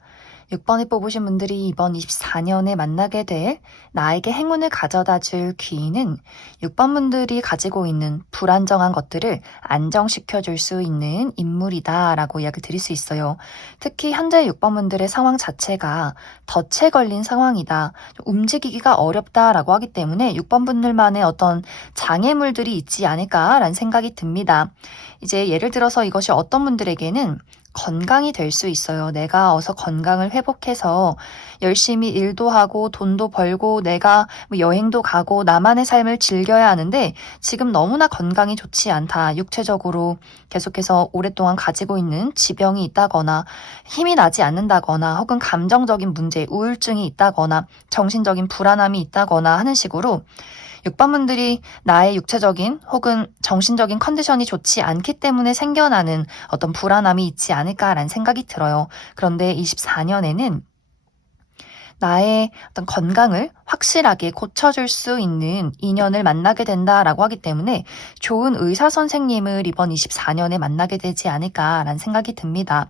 6번을 뽑으신 분들이 이번 24년에 만나게 될 나에게 행운을 가져다 줄 귀인은 6번 분들이 가지고 있는 불안정한 것들을 안정시켜 줄 수 있는 인물이다 라고 이야기 드릴 수 있어요. 특히 현재 6번 분들의 상황 자체가 덫에 걸린 상황이다. 움직이기가 어렵다 라고 하기 때문에 6번 분들만의 어떤 장애물들이 있지 않을까라는 생각이 듭니다. 이제 예를 들어서 이것이 어떤 분들에게는 건강이 될 수 있어요. 내가 어서 건강을 회복해서 열심히 일도 하고 돈도 벌고 내가 여행도 가고 나만의 삶을 즐겨야 하는데 지금 너무나 건강이 좋지 않다. 육체적으로 계속해서 오랫동안 가지고 있는 지병이 있다거나 힘이 나지 않는다거나 혹은 감정적인 문제, 우울증이 있다거나 정신적인 불안함이 있다거나 하는 식으로 6번분들이 나의 육체적인 혹은 정신적인 컨디션이 좋지 않기 때문에 생겨나는 어떤 불안함이 있지 않을까라는 생각이 들어요. 그런데 24년에는 나의 어떤 건강을 확실하게 고쳐줄 수 있는 인연을 만나게 된다라고 하기 때문에 좋은 의사 선생님을 이번 24년에 만나게 되지 않을까라는 생각이 듭니다.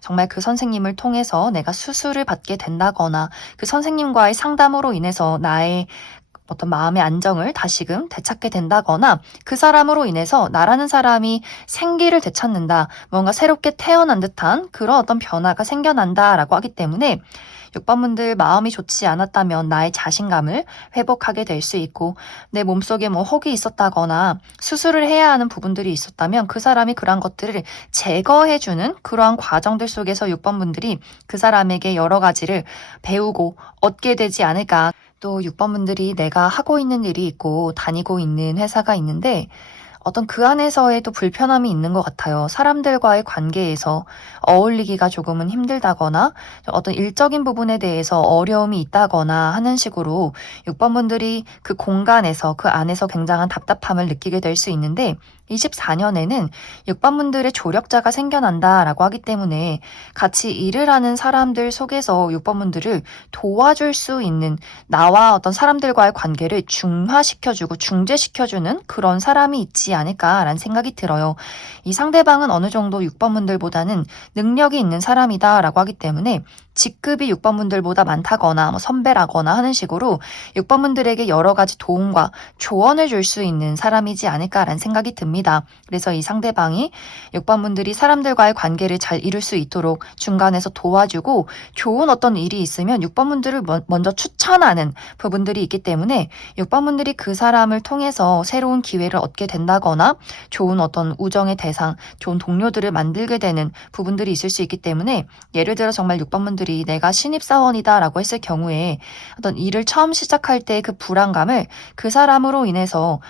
정말 그 선생님을 통해서 내가 수술을 받게 된다거나 그 선생님과의 상담으로 인해서 나의 어떤 마음의 안정을 다시금 되찾게 된다거나 그 사람으로 인해서 나라는 사람이 생기를 되찾는다, 뭔가 새롭게 태어난 듯한 그런 어떤 변화가 생겨난다라고 하기 때문에 6번분들 마음이 좋지 않았다면 나의 자신감을 회복하게 될 수 있고 내 몸속에 뭐 혹이 있었다거나 수술을 해야 하는 부분들이 있었다면 그 사람이 그러한 것들을 제거해주는 그러한 과정들 속에서 6번분들이 그 사람에게 여러 가지를 배우고 얻게 되지 않을까. 또 6번분들이 내가 하고 있는 일이 있고 다니고 있는 회사가 있는데 어떤 그 안에서의 또 불편함이 있는 것 같아요. 사람들과의 관계에서 어울리기가 조금은 힘들다거나 어떤 일적인 부분에 대해서 어려움이 있다거나 하는 식으로 6번분들이 그 공간에서 그 안에서 굉장한 답답함을 느끼게 될 수 있는데 24년에는 6번분들의 조력자가 생겨난다라고 하기 때문에 같이 일을 하는 사람들 속에서 6번분들을 도와줄 수 있는 나와 어떤 사람들과의 관계를 중화시켜주고 중재시켜주는 그런 사람이 있지 않을까라는 생각이 들어요. 이 상대방은 어느 정도 6번분들보다는 능력이 있는 사람이다라고 하기 때문에 직급이 6번분들보다 많다거나 뭐 선배라거나 하는 식으로 6번분들에게 여러 가지 도움과 조언을 줄 수 있는 사람이지 않을까라는 생각이 듭니다. 그래서 이 상대방이 6번분들이 사람들과의 관계를 잘 이룰 수 있도록 중간에서 도와주고 좋은 어떤 일이 있으면 6번분들을 먼저 추천하는 부분들이 있기 때문에 6번분들이 그 사람을 통해서 새로운 기회를 얻게 된다거나 좋은 어떤 우정의 대상, 좋은 동료들을 만들게 되는 부분들이 있을 수 있기 때문에 예를 들어 정말 6번분들이 내가 신입사원이다라고 했을 경우에 어떤 일을 처음 시작할 때 그 불안감을 그 사람으로 인해서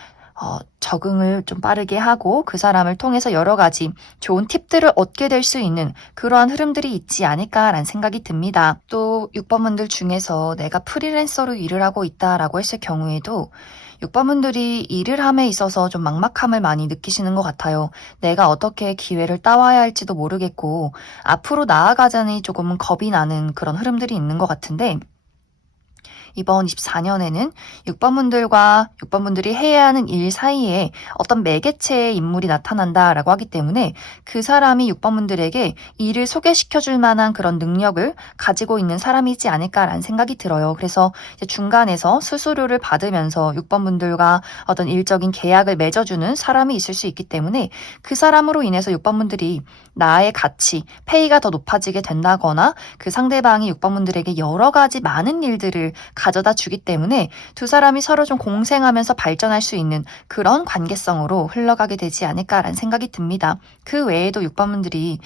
적응을 좀 빠르게 하고 그 사람을 통해서 여러 가지 좋은 팁들을 얻게 될 수 있는 그러한 흐름들이 있지 않을까라는 생각이 듭니다. 또 6번분들 중에서 내가 프리랜서로 일을 하고 있다라고 했을 경우에도 6번분들이 일을 함에 있어서 좀 막막함을 많이 느끼시는 것 같아요. 내가 어떻게 기회를 따와야 할지도 모르겠고 앞으로 나아가자니 조금은 겁이 나는 그런 흐름들이 있는 것 같은데 이번 24년에는 6번분들과 6번분들이 해야 하는 일 사이에 어떤 매개체의 인물이 나타난다라고 하기 때문에 그 사람이 6번분들에게 일을 소개시켜줄 만한 그런 능력을 가지고 있는 사람이지 않을까라는 생각이 들어요. 그래서 이제 중간에서 수수료를 받으면서 6번분들과 어떤 일적인 계약을 맺어주는 사람이 있을 수 있기 때문에 그 사람으로 인해서 6번분들이 나의 가치, 페이가 더 높아지게 된다거나 그 상대방이 6번분들에게 여러 가지 많은 일들을 가져다 주기 때문에 두 사람이 서로 좀 공생하면서 발전할 수 있는 그런 관계성으로 흘러가게 되지 않을까라는 생각이 듭니다. 그 외에도 6번분들이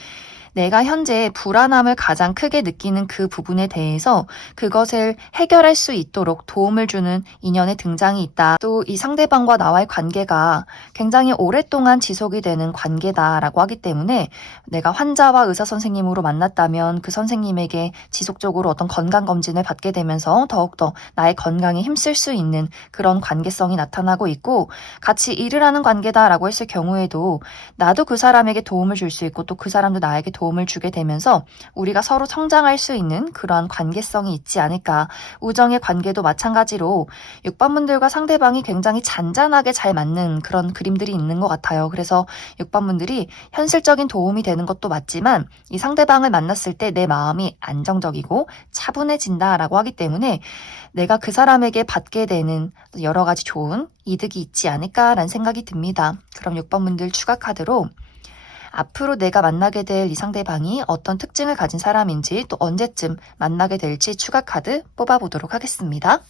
내가 현재 불안함을 가장 크게 느끼는 그 부분에 대해서 그것을 해결할 수 있도록 도움을 주는 인연의 등장이 있다. 또 이 상대방과 나와의 관계가 굉장히 오랫동안 지속이 되는 관계다라고 하기 때문에 내가 환자와 의사 선생님으로 만났다면 그 선생님에게 지속적으로 어떤 건강검진을 받게 되면서 더욱더 나의 건강에 힘쓸 수 있는 그런 관계성이 나타나고 있고 같이 일을 하는 관계다라고 했을 경우에도 나도 그 사람에게 도움을 줄 수 있고 또 그 사람도 나에게 도움을 주게 되면서 우리가 서로 성장할 수 있는 그러한 관계성이 있지 않을까. 우정의 관계도 마찬가지로 6번분들과 상대방이 굉장히 잔잔하게 잘 맞는 그런 그림들이 있는 것 같아요. 그래서 6번분들이 현실적인 도움이 되는 것도 맞지만 이 상대방을 만났을 때 내 마음이 안정적이고 차분해진다라고 하기 때문에 내가 그 사람에게 받게 되는 여러 가지 좋은 이득이 있지 않을까라는 생각이 듭니다. 그럼 6번분들 추가 카드로 앞으로 내가 만나게 될 이 상대방이 어떤 특징을 가진 사람인지 또 언제쯤 만나게 될지 추가 카드 뽑아보도록 하겠습니다.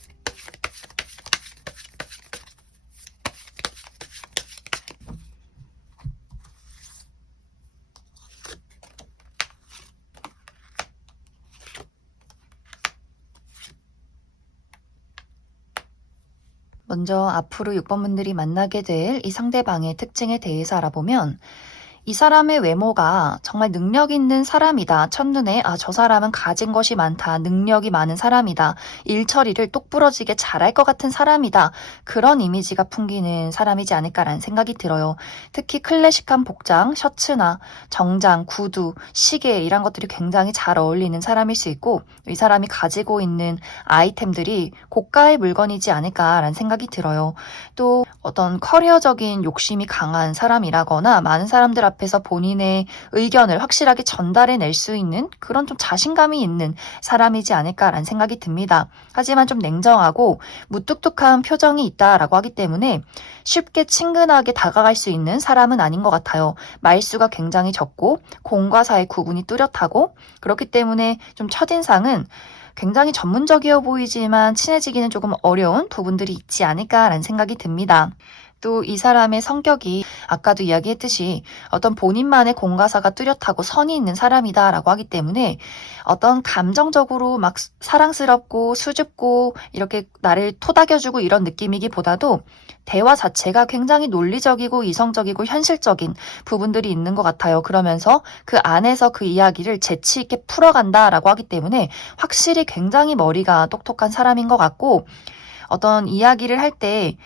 먼저 앞으로 6번분들이 만나게 될 이 상대방의 특징에 대해서 알아보면 이 사람의 외모가 정말 능력 있는 사람이다. 첫눈에 저 사람은 가진 것이 많다. 능력이 많은 사람이다. 일 처리를 똑부러지게 잘할 것 같은 사람이다. 그런 이미지가 풍기는 사람이지 않을까라는 생각이 들어요. 특히 클래식한 복장, 셔츠나 정장, 구두, 시계 이런 것들이 굉장히 잘 어울리는 사람일 수 있고 이 사람이 가지고 있는 아이템들이 고가의 물건이지 않을까라는 생각이 들어요. 또 어떤 커리어적인 욕심이 강한 사람이라거나 많은 사람들 앞에서 본인의 의견을 확실하게 전달해낼 수 있는 그런 좀 자신감이 있는 사람이지 않을까라는 생각이 듭니다. 하지만 좀 냉정하고 무뚝뚝한 표정이 있다라고 하기 때문에 쉽게 친근하게 다가갈 수 있는 사람은 아닌 것 같아요. 말수가 굉장히 적고 공과 사의 구분이 뚜렷하고 그렇기 때문에 좀 첫인상은 굉장히 전문적이어 보이지만 친해지기는 조금 어려운 부분들이 있지 않을까라는 생각이 듭니다. 또 이 사람의 성격이 아까도 이야기했듯이 어떤 본인만의 공과사가 뚜렷하고 선이 있는 사람이다라고 하기 때문에 어떤 감정적으로 막 사랑스럽고 수줍고 이렇게 나를 토닥여주고 이런 느낌이기보다도 대화 자체가 굉장히 논리적이고 이성적이고 현실적인 부분들이 있는 것 같아요. 그러면서 그 안에서 그 이야기를 재치 있게 풀어간다라고 하기 때문에 확실히 굉장히 머리가 똑똑한 사람인 것 같고 어떤 이야기를 할 때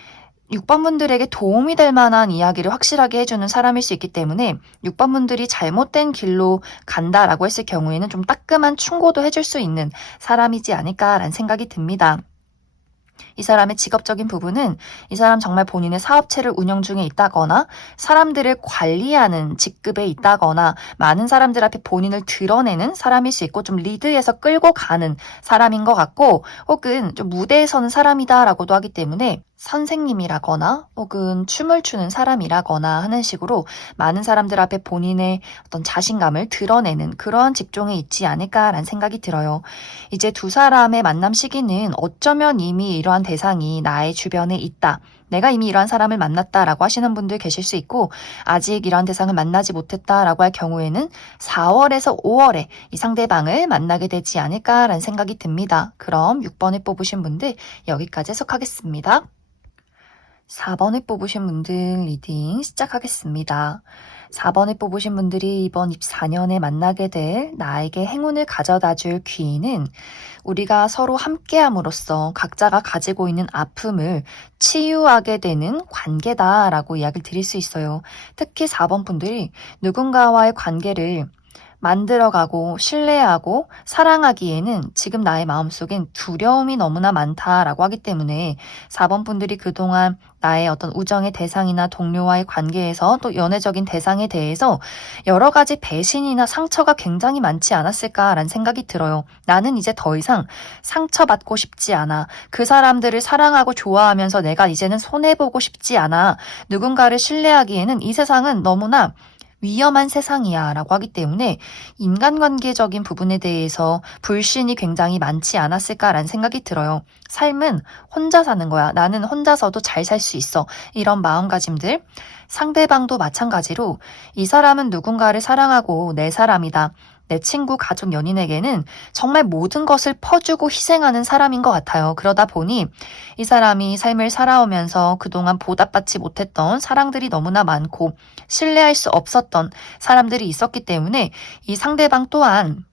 6번 분들에게 도움이 될 만한 이야기를 확실하게 해주는 사람일 수 있기 때문에 6번 분들이 잘못된 길로 간다라고 했을 경우에는 좀 따끔한 충고도 해줄 수 있는 사람이지 않을까라는 생각이 듭니다. 이 사람의 직업적인 부분은 이 사람 정말 본인의 사업체를 운영 중에 있다거나 사람들을 관리하는 직급에 있다거나 많은 사람들 앞에 본인을 드러내는 사람일 수 있고 좀 리드해서 끌고 가는 사람인 것 같고 혹은 좀 무대에 서는 사람이다라고도 하기 때문에 선생님이라거나 혹은 춤을 추는 사람이라거나 하는 식으로 많은 사람들 앞에 본인의 어떤 자신감을 드러내는 그런 직종에 있지 않을까라는 생각이 들어요. 이제 두 사람의 만남 시기는 어쩌면 이미 이러한 대상이 나의 주변에 있다. 내가 이미 이러한 사람을 만났다라고 하시는 분들 계실 수 있고 아직 이러한 대상을 만나지 못했다라고 할 경우에는 4월에서 5월에 이 상대방을 만나게 되지 않을까라는 생각이 듭니다. 그럼 6번을 뽑으신 분들 여기까지 해석하겠습니다. 4번을 뽑으신 분들 리딩 시작하겠습니다. 4번을 뽑으신 분들이 이번 24년에 만나게 될 나에게 행운을 가져다 줄 귀인은 우리가 서로 함께함으로써 각자가 가지고 있는 아픔을 치유하게 되는 관계다라고 이야기를 드릴 수 있어요. 특히 4번 분들이 누군가와의 관계를 만들어가고 신뢰하고 사랑하기에는 지금 나의 마음속엔 두려움이 너무나 많다라고 하기 때문에 4번 분들이 그동안 나의 어떤 우정의 대상이나 동료와의 관계에서 또 연애적인 대상에 대해서 여러 가지 배신이나 상처가 굉장히 많지 않았을까라는 생각이 들어요. 나는 이제 더 이상 상처받고 싶지 않아. 그 사람들을 사랑하고 좋아하면서 내가 이제는 손해보고 싶지 않아. 누군가를 신뢰하기에는 이 세상은 너무나 위험한 세상이야 라고 하기 때문에 인간관계적인 부분에 대해서 불신이 굉장히 많지 않았을까라는 생각이 들어요. 삶은 혼자 사는 거야. 나는 혼자서도 잘 살 수 있어. 이런 마음가짐들. 상대방도 마찬가지로 이 사람은 누군가를 사랑하고 내 사람이다. 내 친구, 가족, 연인에게는 정말 모든 것을 퍼주고 희생하는 사람인 것 같아요. 그러다 보니 이 사람이 삶을 살아오면서 그동안 보답받지 못했던 사랑들이 너무나 많고 신뢰할 수 없었던 사람들이 있었기 때문에 이 상대방 또한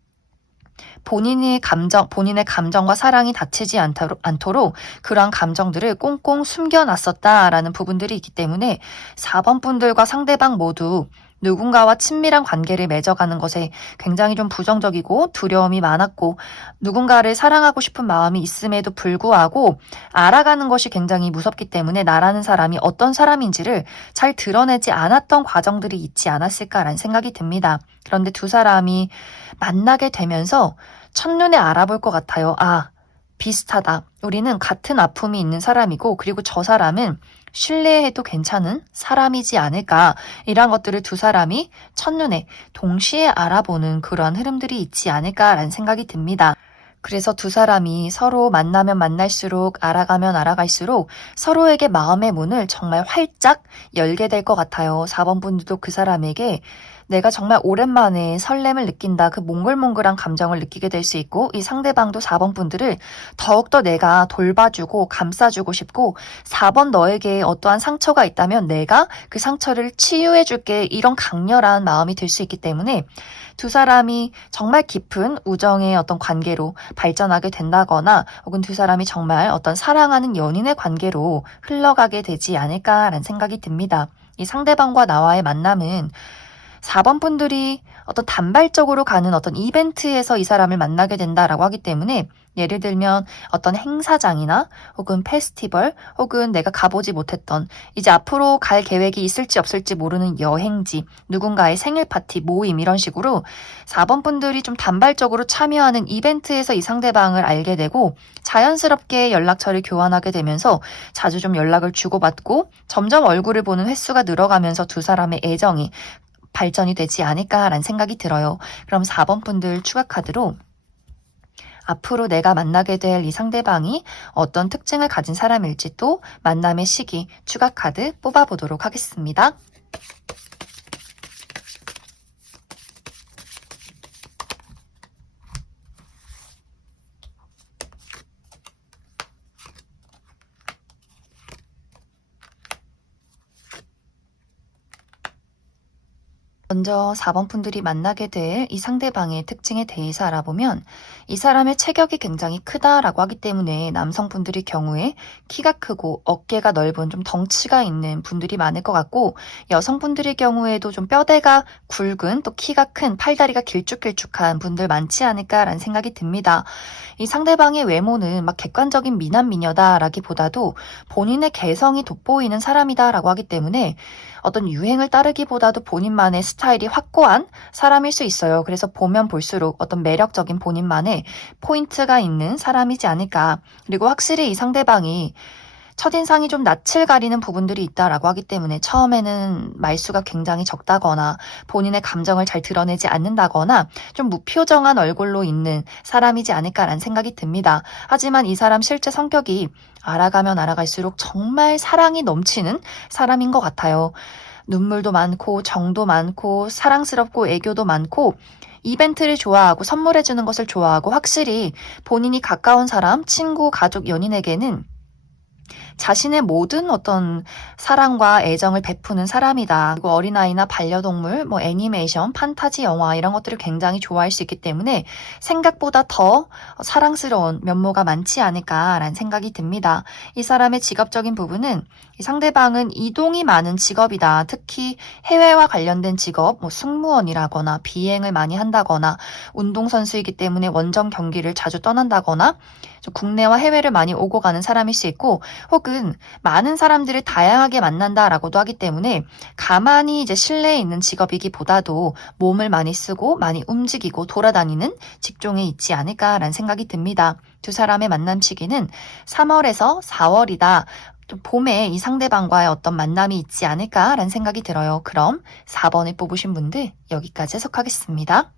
본인의 감정과 사랑이 다치지 않도록 그러한 감정들을 꽁꽁 숨겨놨었다라는 부분들이 있기 때문에 4번 분들과 상대방 모두 누군가와 친밀한 관계를 맺어가는 것에 굉장히 좀 부정적이고 두려움이 많았고 누군가를 사랑하고 싶은 마음이 있음에도 불구하고 알아가는 것이 굉장히 무섭기 때문에 나라는 사람이 어떤 사람인지를 잘 드러내지 않았던 과정들이 있지 않았을까라는 생각이 듭니다. 그런데 두 사람이 만나게 되면서 첫눈에 알아볼 것 같아요. 비슷하다. 우리는 같은 아픔이 있는 사람이고 그리고 저 사람은 신뢰해도 괜찮은 사람이지 않을까. 이런 것들을 두 사람이 첫눈에 동시에 알아보는 그런 흐름들이 있지 않을까라는 생각이 듭니다. 그래서 두 사람이 서로 만나면 만날수록 알아가면 알아갈수록 서로에게 마음의 문을 정말 활짝 열게 될 것 같아요. 4번 분들도 그 사람에게 내가 정말 오랜만에 설렘을 느낀다. 그 몽글몽글한 감정을 느끼게 될 수 있고 이 상대방도 4번 분들을 더욱더 내가 돌봐주고 감싸주고 싶고 4번 너에게 어떠한 상처가 있다면 내가 그 상처를 치유해줄게 이런 강렬한 마음이 들 수 있기 때문에 두 사람이 정말 깊은 우정의 어떤 관계로 발전하게 된다거나 혹은 두 사람이 정말 어떤 사랑하는 연인의 관계로 흘러가게 되지 않을까라는 생각이 듭니다. 이 상대방과 나와의 만남은 4번 분들이 어떤 단발적으로 가는 어떤 이벤트에서 이 사람을 만나게 된다라고 하기 때문에 예를 들면 어떤 행사장이나 혹은 페스티벌 혹은 내가 가보지 못했던 이제 앞으로 갈 계획이 있을지 없을지 모르는 여행지, 누군가의 생일 파티, 모임 이런 식으로 4번 분들이 좀 단발적으로 참여하는 이벤트에서 이 상대방을 알게 되고 자연스럽게 연락처를 교환하게 되면서 자주 좀 연락을 주고받고 점점 얼굴을 보는 횟수가 늘어가면서 두 사람의 애정이 발전이 되지 않을까라는 생각이 들어요. 그럼 4번 분들 추가 카드로 앞으로 내가 만나게 될 이 상대방이 어떤 특징을 가진 사람일지 또 만남의 시기 추가 카드 뽑아보도록 하겠습니다. 먼저 4번 분들이 만나게 될 이 상대방의 특징에 대해서 알아보면 이 사람의 체격이 굉장히 크다라고 하기 때문에 남성분들의 경우에 키가 크고 어깨가 넓은 좀 덩치가 있는 분들이 많을 것 같고 여성분들의 경우에도 좀 뼈대가 굵은 또 키가 큰 팔다리가 길쭉길쭉한 분들 많지 않을까라는 생각이 듭니다. 이 상대방의 외모는 막 객관적인 미남 미녀다라기보다도 본인의 개성이 돋보이는 사람이다라고 하기 때문에 어떤 유행을 따르기보다도 본인만의 스타일이 확고한 사람일 수 있어요. 그래서 보면 볼수록 어떤 매력적인 본인만의 포인트가 있는 사람이지 않을까. 그리고 확실히 이 상대방이 첫인상이 좀 낯을 가리는 부분들이 있다라고 하기 때문에 처음에는 말수가 굉장히 적다거나 본인의 감정을 잘 드러내지 않는다거나 좀 무표정한 얼굴로 있는 사람이지 않을까라는 생각이 듭니다. 하지만 이 사람 실제 성격이 알아가면 알아갈수록 정말 사랑이 넘치는 사람인 것 같아요. 눈물도 많고 정도 많고 사랑스럽고 애교도 많고 이벤트를 좋아하고 선물해주는 것을 좋아하고 확실히 본인이 가까운 사람, 친구, 가족, 연인에게는 자신의 모든 어떤 사랑과 애정을 베푸는 사람이다. 그리고 어린아이나 반려동물, 뭐 애니메이션, 판타지 영화 이런 것들을 굉장히 좋아할 수 있기 때문에 생각보다 더 사랑스러운 면모가 많지 않을까라는 생각이 듭니다. 이 사람의 직업적인 부분은 이 상대방은 이동이 많은 직업이다. 특히 해외와 관련된 직업, 뭐 승무원이라거나 비행을 많이 한다거나 운동선수이기 때문에 원정 경기를 자주 떠난다거나 국내와 해외를 많이 오고 가는 사람일 수 있고 혹은 많은 사람들을 다양하게 만난다라고도 하기 때문에 가만히 이제 실내에 있는 직업이기보다도 몸을 많이 쓰고 많이 움직이고 돌아다니는 직종에 있지 않을까라는 생각이 듭니다. 두 사람의 만남 시기는 3월에서 4월이다. 좀 봄에 이 상대방과의 어떤 만남이 있지 않을까라는 생각이 들어요. 그럼 4번을 뽑으신 분들 여기까지 해석하겠습니다.